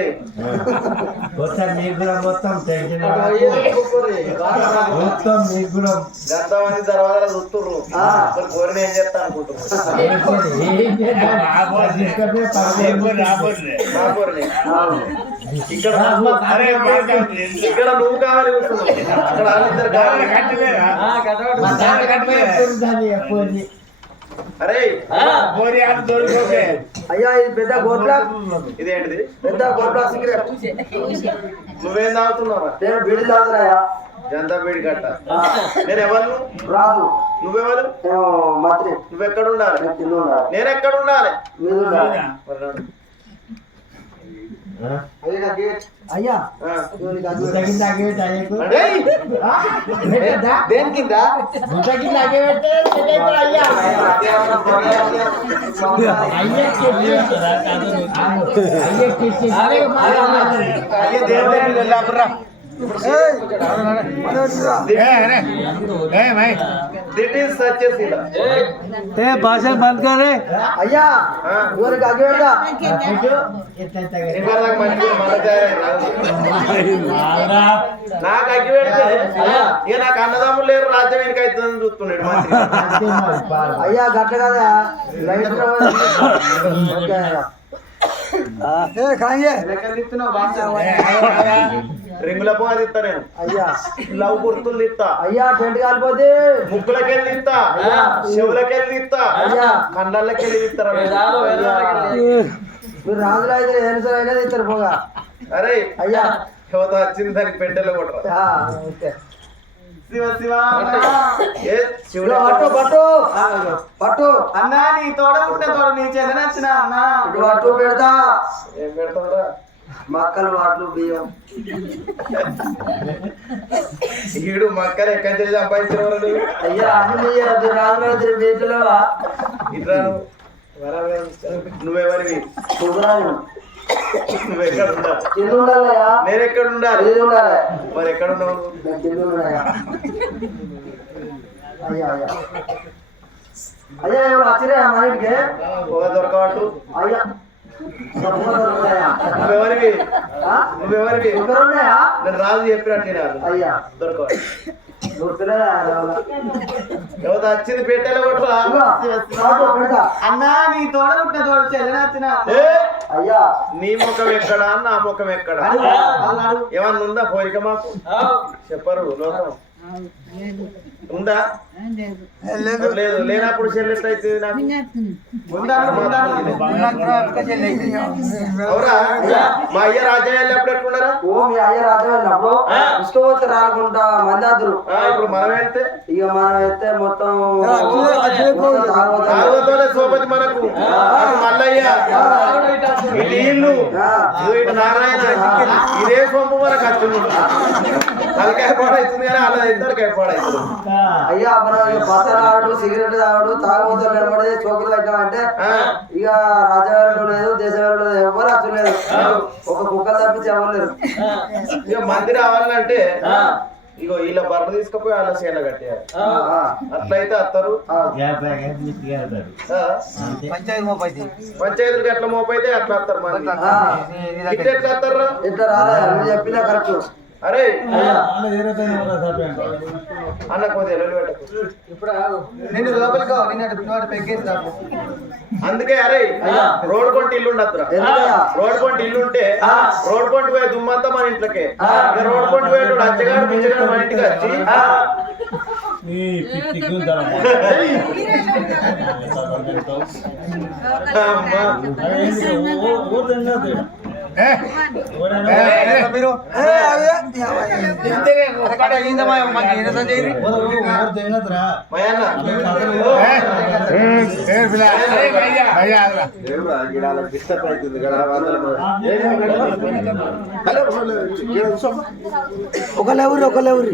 బుక్కుర్రి మొత్తం మీకు కూడా మొత్తం టెన్షన్ మొత్తం మీకు కూడా గంతమంది తర్వాత చూస్తుర్రు కోరిన ఏం చేస్తా అనుకుంటున్నారు? ఇక్కడే ఇక్కడ నువ్వు- కావాలి కూర్చున్నావు. అయ్యా ఇది పెద్ద గోట్ల పెద్ద గోట్ల సిగరెట్. నువ్వేం తాగుతున్నావా? నేను బిడి తాగుతున్నాయా? జనతా బీడి కట్ట. నేను ఎవరు రాదు నువ్వెవరు? మంత్రి నువ్వెక్కడ ఉండాలి నేను ఎక్కడ ఉండాలి మీద ఉండాలి మరి నడు. అయ్యా? దేని కింద అయ్యా. సత్యశీల. అయ్యా ఆ. ఊరికి అగ్గేడా పెట్టు. ఎట్లా ఎట్లా ఇవాళ నాకు అగ్గి పెడితే ఇక నాకు అన్నదమ్ములు లేరు రాజ్యం వెనక అవుతుందని చూస్తున్నాడు. అయ్యా గట్ల కదా లైట్ అయ్యా రింగుల పోగా తిత్తా నేను అయ్యా. లవ్ గుర్తులు తిత్తా. అయ్యా టెంట్ కాలిపోతే. ముక్కులకెళ్ళి అయ్యా. చెవులకెళ్ళి తిత్తా. అయ్యా. కళ్ళకెళ్ళి తిత్తారా? మీరు రాజులు అయితే ఎన్నిసార్లు అయినా ఇద్దరు పోగా. అరే. అయ్యా. యువత వచ్చింది దానికి పెంటలో కొట్టరా? ఆ, ఓకే. శివ ఏ? పట్టు పట్టు. పట్టు. అన్నా నీ తోడ ఉంటే తోడ నీ చెల్లి నచ్చిన అన్నా. ఇటు పట్టు పెడతా. ఏం పెడతావురా? మక్కలు వాట్లు బియ్యం. ఈడు మక్కలు ఎక్కడి నుంచి సంపాదించిన వాళ్ళు అయ్యా అన్ని మీరు రాజులు వీటిలో ఇట్లా నువ్వు. నువ్వెవరివి? కుదరాలు నేను ఎక్కడ ఉండాలి. మరి ఎక్కడ ఉన్నావు అయ్యా అయ్యా. అయ్యా వచ్చిరా? నువ్వెవరివి? ఆ? నువ్వెవరివి? కుక్కలు ఉన్నాయా నేను రాజు చెప్పినట్టు అయ్యా. దొరకవాలి వచ్చింది పెట్టేలా కొట్టరా అన్నా నీ తోడ ఉంటే తోడ! అయ్యా. నీ ముఖం ఎక్కడా? నా ముఖం ఎక్కడా? ఏమన్నా ఉందా? పోలిక మాకు? చెప్పరు లోకం. ఉందా లేదు లేనప్పుడు చెల్లెట్ అయితే నాకు అవురా మా అయ్య రాజ్యం వెళ్ళినప్పుడు ఓ మీ అయ్య రాజ్యం వెళ్ళినప్పుడు ఇష్టపోతే రాకుండా మందాదురు ఆ, ఇప్పుడు మనం వెళ్తే ఇక మనం అయితే మొత్తం సోపతి మనకు మల్లయ్య నారాయణ ఇదే సొంపు మనకు అచ్చుండు తలకాయ పాడవుతుంది కానీ అలా ఇద్దరు పాడవుతుంది అయ్యా మనం తాగడు సిగరెట్ తాగడు తాగబోతాడు నిలబడి చోకులు పెట్టామంటే ఆ. ఇక రాజవారు లేదు దేశవారు లేదు ఎవరు అసలు ఒక కుక్కలు తప్పించి ఎవరు లేరు. ఇక మంది రావాలంటే ఇగో వీళ్ళ బర్రెలు తీసుకుపోయి వాళ్ళ సేన కట్టేయాలి. ఆ, అట్లయితే అత్తరు. పంచాయతీలకు ఎట్లా మోపైతే అట్లా ఆ. ఇట్లా ఎట్లా నువ్వు చెప్పినా కరెక్ట్. అరే. అన్న లొల్లి పెట్టకు. నిన్ను లోపలికి నిన్ను పెగ్గేసి రాకు. అందుకే అరే రోడ్ కొంటి ఇల్లు ఉండద్దురా. రోడ్ కొంటి ఇల్లు ఉంటే రోడ్ కొంటి పోయి దుమ్మంతా మన ఇంట్లోకే. ఇక రోడ్ కొంటి పోయేటోడు అచ్చగాడు పిచ్చగాడు మన ఇంటికి వచ్చి. అమ్మా, మయన్న ఒకళ్ళెవరు ఒకళ్ళెవరు?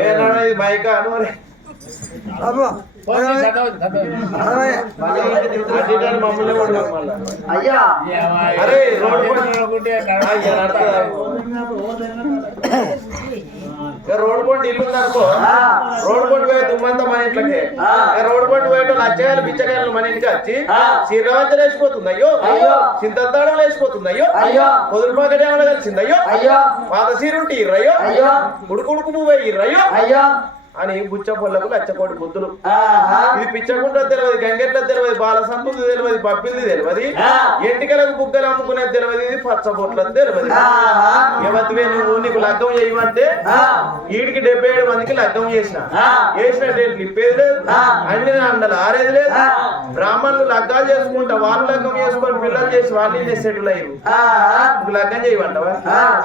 ఏనాడు ఇది మైకా అను మరి. అయ్యా అరే రోడ్ నడతదా? ఇక రోడ్ కొంటి పోయి దుమ్మంతా మన ఇంట్లోకే రోడ్ కొంటి పోయేటోళ్ళు అచ్చగాయలు పిచ్చగాయలు మన ఇంటికి వచ్చి శ్రీరామంచలు వేసిపోతుంది అయ్యో అయ్యో. చింతలతాడం వేసిపోతుంది అయ్యో అయ్యో. పొదులు పాకటి ఏమైనా కలిసింది అయ్యో అయ్యో పాత సీరుంటి ఇర్రయ్యో అయ్యో. ఉడుకుడుకు నువ్వు ఇర్రయ్యో అయ్యో అని బుచ్చ పొల్లకు లచ్చకోటి బుద్ధులు. ఇది పిచ్చకుంట తెలియదు గంగెట్ల తెలియదు బాల సంతుది తెలియదు పప్పిల్ది తెలియదు. ఎంటికలకు బుగ్గలు అమ్ముకునేది తెలియదు ఇది పచ్చబొట్లది తెలియదు. ఎవతివే నువ్వు నీకు లగ్గం చేయమంటే. వీడికి డెబ్బై ఏడు మందికి లగ్గం చేసిన. చేసిన డేట్ నిప్పేది లేదు. అన్ని అండలు ఆరేది లేదు. బ్రాహ్మణులు లగ్గాలు చేసుకుంటా వాళ్ళు లగ్గం చేసుకొని పిల్లలు చేసి వాళ్ళు చేసేట్లు అయ్యి ఆహా. నువ్వు లగ్గం చేయమంటావా.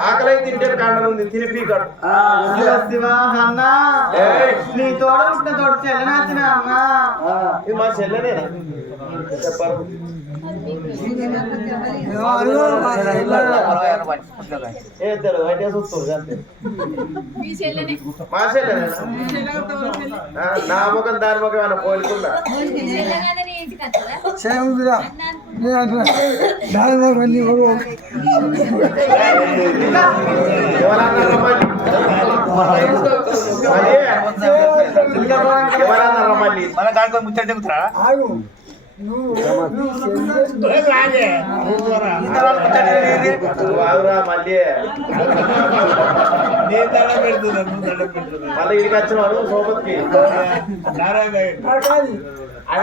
ఆకలి తింటే కండలు ఉంది తిని పీకాడు ఆహా. శివ అన్న. నీ తోడ పుట్టిన తోడు చెల్లనాచిన ఆ. ఇది మా చెల్లెనేనా? చెప్పారు. మీ చెల్లెనే. నా ముఖం దాని ఏమైనా పోలుకుందా? వస్తుందా అన్న అనుకుంటా. ఎవరన్నారా మళ్ళీ మళ్ళీ మళ్ళీ సోపత్కి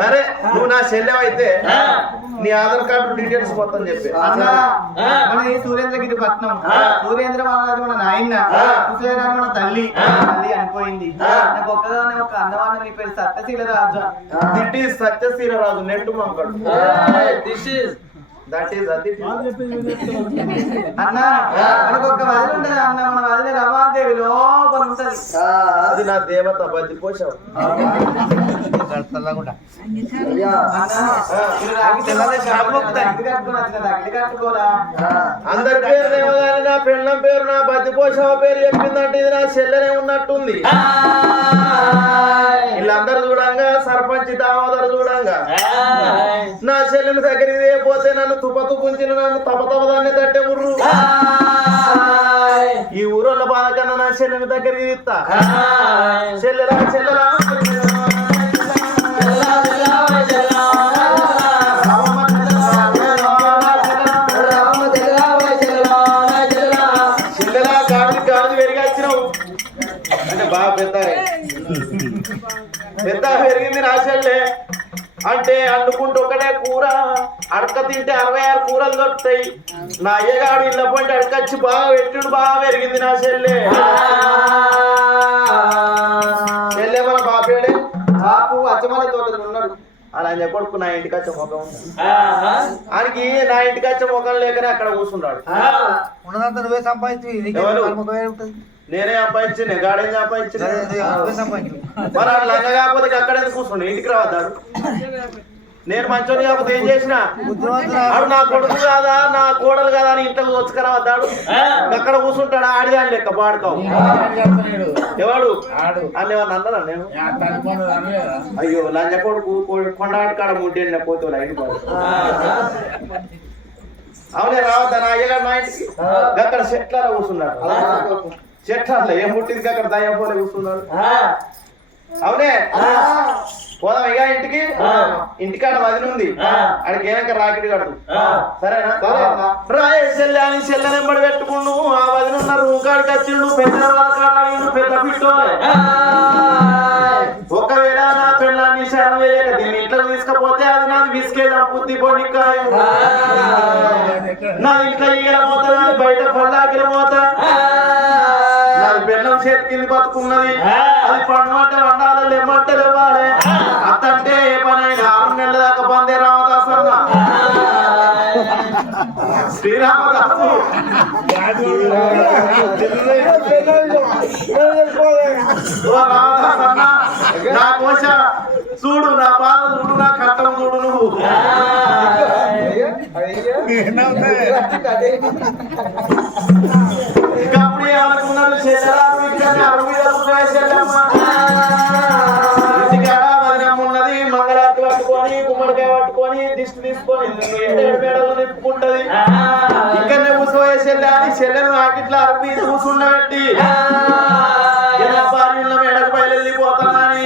సరే నువ్వు నా చెల్లెవైతే నీ ఆధార్ కార్డు డీటెయిల్స్ మొత్తం చెప్పి. మన ఈ సురేంద్రగిరి పట్నం సురేంద్ర మహారాజు మన నాయన సుశీలరాజు మన తల్లి తల్లి అనిపోయింది. నాకు ఒక్కదానే ఒక అందమైన నీ పేరు సత్యశీల రాజు. దిట్ ఈస్ సత్యశీల రాజు నెట్టు మంకడు దట్ ఈస్ అది అన్న మనకు ఒక వదిలి ఉంటది అన్న మన వదిలి రమాదేవి లోపల ఉంటది. అది నా దేవత బతి కట్టుకోరా అందరి పేరు కానీ నా పెళ్ళం పేరు నా బతి పోషవ పేరు చెప్పిందంటే ఇది నా చెల్లెనే ఉన్నట్టుంది. వీళ్ళందరూ చూడంగా సర్పంచ్ దామోదరు చూడంగా. నా చెల్లెని దగ్గరికి పోతే నన్ను తుపతు గుంచిన నన్ను తప తప దాన్ని తట్టే ఉర్రు ఈ ఊరోళ్ళ బాధ కన్నా నా చెల్లెని దగ్గరికి తీస్తా చెల్లెలా చెల్లెలా పెద్ద. పెద్ద పెరిగింది నా చెల్లె. అంటే అండుకుంటూ ఒకటే కూర అడక తింటే అరవై ఆరు కూరలు దొరుకుతాయి. నా అయ్యగాడు ఇళ్ళ పంటే అడకచ్చి బాగా పెట్టుడు బాగా పెరిగింది నా చెల్లె. చెల్లె మన బాపేడే. బాపు అచ్చమల తోటలు ఉన్నాడు. అలా అని చెప్పడుకు నా ఇంటికి వచ్చే ముఖం ఉంది. ఆయనకి నా ఇంటికి వచ్చే ముఖం లేకనే అక్కడ కూర్చున్నాడు. ఉన్నదంతా నువ్వే సంపాదించు ఎవరు? ఉంటుంది నేనే సంపాదించిన గాడేం సంపాదించిన మరి అట్లా లంగ కాకపోతే అక్కడ ఎందుకు కూర్చుండు ఇంటికి రావద్దాడు నేను మంచోని కాకపోతే ఏం చేసిన? ఆడు నా కొడుకు కాదా? నా కోడలు కాదా అని ఇంట్లో వచ్చుకరావద్దాడు అక్కడ కూర్చుంటాడు ఆడిదాని లెక్క పాడుకోవు. ఎవడు? ఆడు. అని ఏమన్నా అన్నారా నేను? అయ్యో లంజ కొడుకు కొండాడి కాడ ముడ్డి పోతే లైన్ పడు అవునే రావద్దా? నా అయ్యగారు మా ఇంటికి? అక్కడ చెట్ల కూర్చున్నాడు చెట్ల ఏం పుట్టింది అక్కడ? దయ్యం పోలే కూర్చున్నాడు అవునే? పోదాం ఇక ఇంటికి? ఇంటికాడ వదిలి ఉంది. అడిగి ఏనాక రాకెట్ కడదు సరేనా. రాయే చెల్లె అని చెల్లె నెంబడి పెట్టుకుండు ఆ వదిలి ఉన్న రూమ్ కాడికి వచ్చిండు పెద్ద పెద్ద పిట్టోలే. ఒకవేళ నా పిల్లని శరణం వేయక దీన్ని ఇంట్లో తీసుకపోతే అది నాది విసికేదా బుద్ధి పొడికాయ నా ఇంట్లో ఈగల పోతా బయట పల్లాకిల పోతా. కింద బతుకున్నది. అది పండమంటే వండాలి లెమ్మంటే లేవాలి అత్తంటే ఏ పని అయినా ఆరు నెలల దాకా బందే రామదాస్ అన్న శ్రీరామదాసు. ఓ రామదాస్ అన్న నా కోశ చూడు నా బాధ చూడు నా కట్టం చూడు నువ్వు. అప్పుడు ఏమనుకున్నాడు చెల్లెలారు ఉన్నది మంగళారతి పట్టుకొని గుమ్మడికాయ పట్టుకొని దిష్టి తీసుకొని మేడలు నింపుకుంటది. ఇక్కడనే కూర్చోయే చెల్లె అని చెల్లెను నాకిట్లా అరుగు కూర్చుండబెట్టి ఇలా భార్యల మేడకు బయలుపోతానని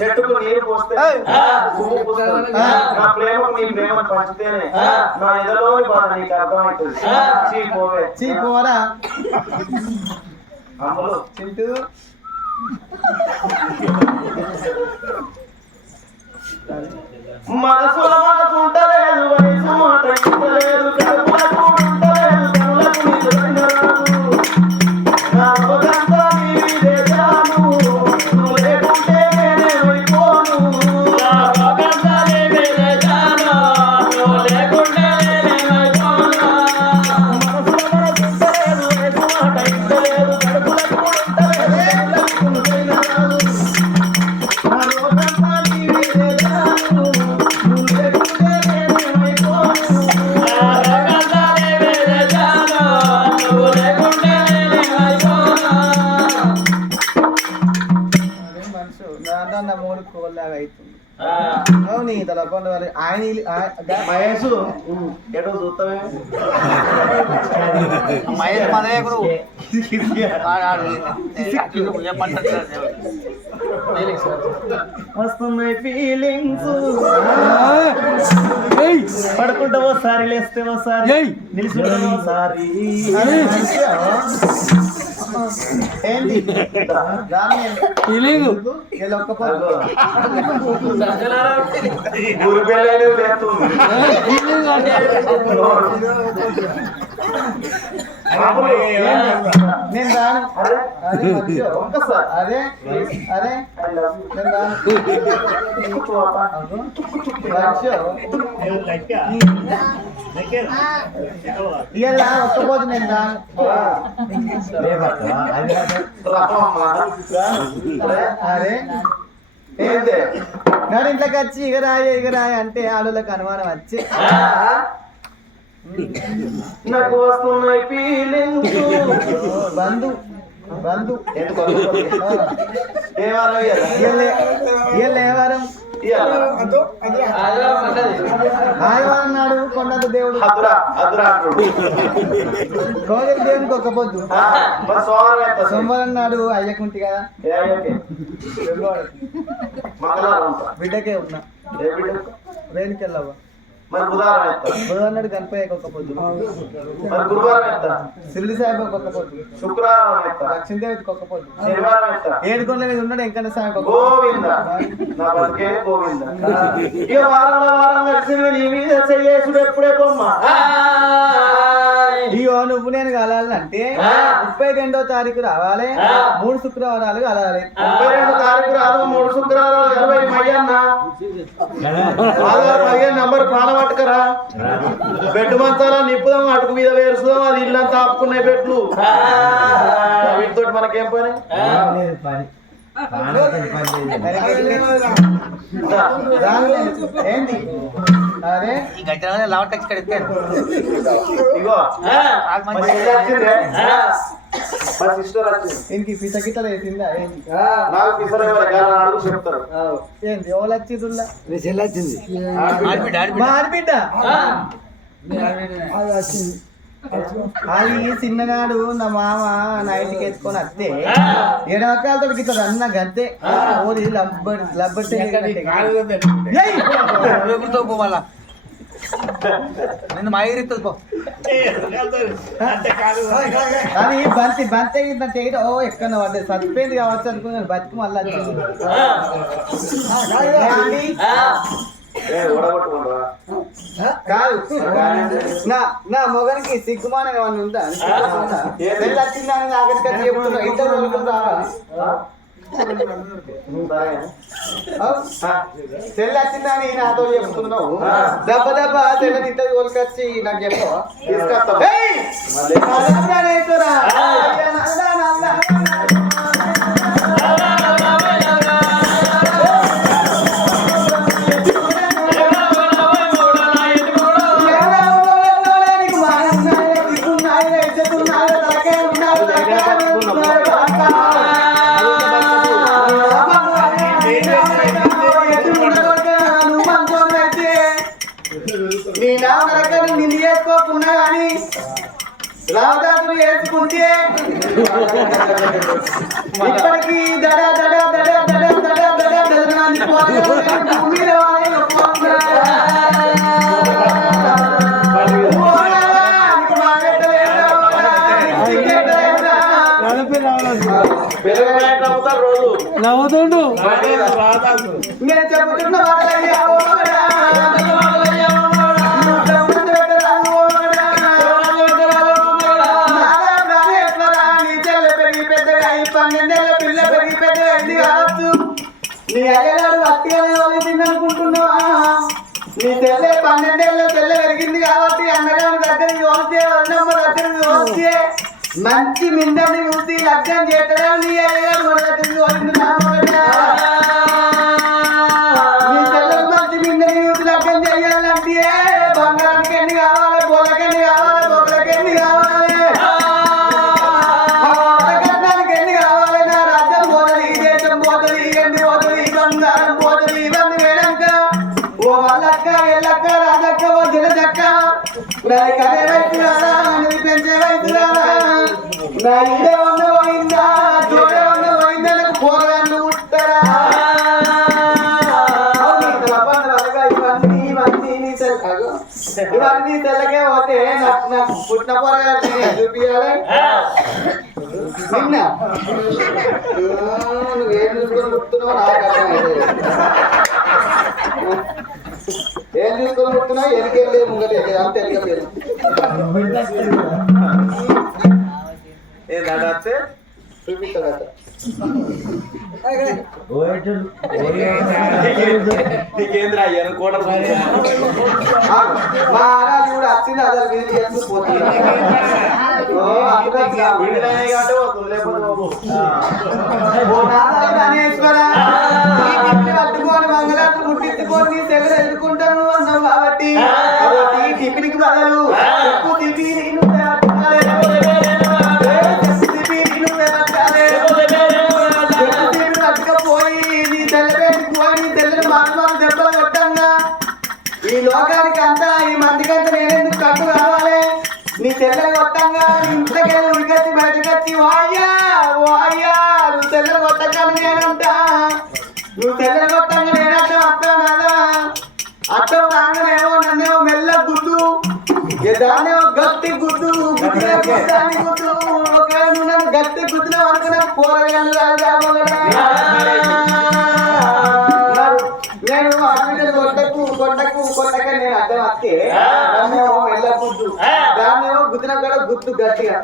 చెట్టుకు నీరు పోస్తే పువ్వు పూస్తుంది. నా ప్రేమ మీ ప్రేమ పంచితేనే నా ఎదలోని బాధ నీకు అర్థమవుతుంది చీ చింటూ కోల్లాగా అవుతుంది. అవును తలకొండ వాళ్ళు ఆయన మహేష్ ఎటో చూస్తావే? మహేష్ మదయకుడు వస్తున్నాయి ఫీలింగ్స్ పడుకుంటా ఓసారి లేస్తే ఓసారి. నిలిచుంటా ఓసారి. ఏంటి? పొద్దు ఊరి పిల్లలు నేను రాను. ఒక్కసారి. అరే అరే. నేను రాను. ఇలా ఒక్కపోతే నేను రాను. అరే ఇంట్లోకి వచ్చి ఇగరాయ ఇగరాయ అంటే ఆడోళ్ళకి అనుమానం వచ్చి. నాకు వస్తున్నాయి ఫీలింగ్స్ బంధు బంధు. ఎందుకు ఏ వారం ఇయ్యాలా? ఆదివారం నాడు కొండంత దేవుడు. అదురా అదురా అంటుడు. కోడలి దేవునికి ఒక పొద్దు. సోమవారం నాడు అయ్యకుంటి కదా. బిడ్డకే ఉన్నా? రేణుకెళ్ళవ? మరి బుధవారం బుధవారం నాడు గణపయ్యకి ఒక పొద్దు. మరి గురువారం ఎత్తా సిరిడి సాయిబాబు ఒక పొద్దు. శుక్రవారం ఎత్తా లక్ష్మీదేవికి ఒక పొద్దు. శనివారం ఎత్తా ఏడు కొండల మీద ఉన్నాడు వెంకన్న గోవింద. నా బతికే గోవింద. ఇక వారంలో వారం కలిసి నీ మీద చేయేసుడు ఎప్పుడే బొమ్మ? నువ్వు నేను కలాలంటే ముప్పై రెండో తారీఖు రావాలి మూడు శుక్రవారాలు కలాలి. ముప్పై రెండు తారీఖు రాదు మూడు శుక్రవారం నంబర్ ప్రాణం పట్టుకరా బెడ్ మంచాలా నిప్పుదాం అటుకు మీద వేరుస్తాం అది ఇల్లంతా ఆపుకునే బెడ్లు. వీటితో మనకేం పని? ఏంది ఇగో మా సిస్టర్ వచ్చింది. పిత గిట్ల వేసిందా? నాకు అడుగు చెప్తారు. ఏంది ఎవరు అది చిన్ననాడు నా మామ నైట్కి ఎత్తుకొని వస్తే ఎడవకాలతో గిట్ల అన్న గద్దే ఓది లబ్బర్ లబ్బర్ ఎగిరిస్తుంది పో. అది బంతి బంతి ఇట్లా చేయడం ఓ ఎక్కడ పడ్డది చచ్చిపోయింది కావచ్చు అనుకున్నాను. బతికి మళ్ళీ వచ్చింది. కాదు. నా నా మొగనికి సిగ్గుమానం ఏమన్నా ఉందా? పెళ్ళి వచ్చిందని వచ్చి చెప్తున్నా. ఇద్దరు అనుకుంటారా చెల్లి వచ్చిందని నాతో చెప్తున్నావు దెబ్బ దెబ్బ చెల్లని ఇద్దరు తోలుకొచ్చి నాకు చెప్పవా తీసుకొస్తాం ఇప్పటికి దడ దడ దడ దడ దడ దడ భూమిలో నవ్వుతుండు నేను చెబుతున్న మంచి మిండని చూసి లగ్నం చేతరా? నీ అయ్యగారు మన దగ్గరికి మంచి మిండని చూసి లగ్నం చేయాలంటే బంగారానికి ఎన్ని కావాలి? చూపియాలి? నిన్న. నువ్వేం చూసుకొని ముట్టున్నావు నాకు అర్థం ఏం చూసుకొని ముట్టున్నావు ఎనికెళ్ళి ముంగలేదు నీకేంద్రా మా ఆడాలు వచ్చింది అదే వీళ్ళు చేసుకుపోతుంది పట్టుకోని మంగళాట్లు ముట్టించుకొని తెగలు ఎదుర్కొంటాను అన్నావు కాబట్టి టిఫిన్కి బదులు గట్టి గుద్దిన అనుకున్న కూరగాయలు నేను హాస్పిటల్ కొట్టకు కొట్టకు కొట్టక నేను అర్థం వస్తే దాన్నేమో వెళ్ళకూడదు దాన్నేమో గుర్తు గట్టిగా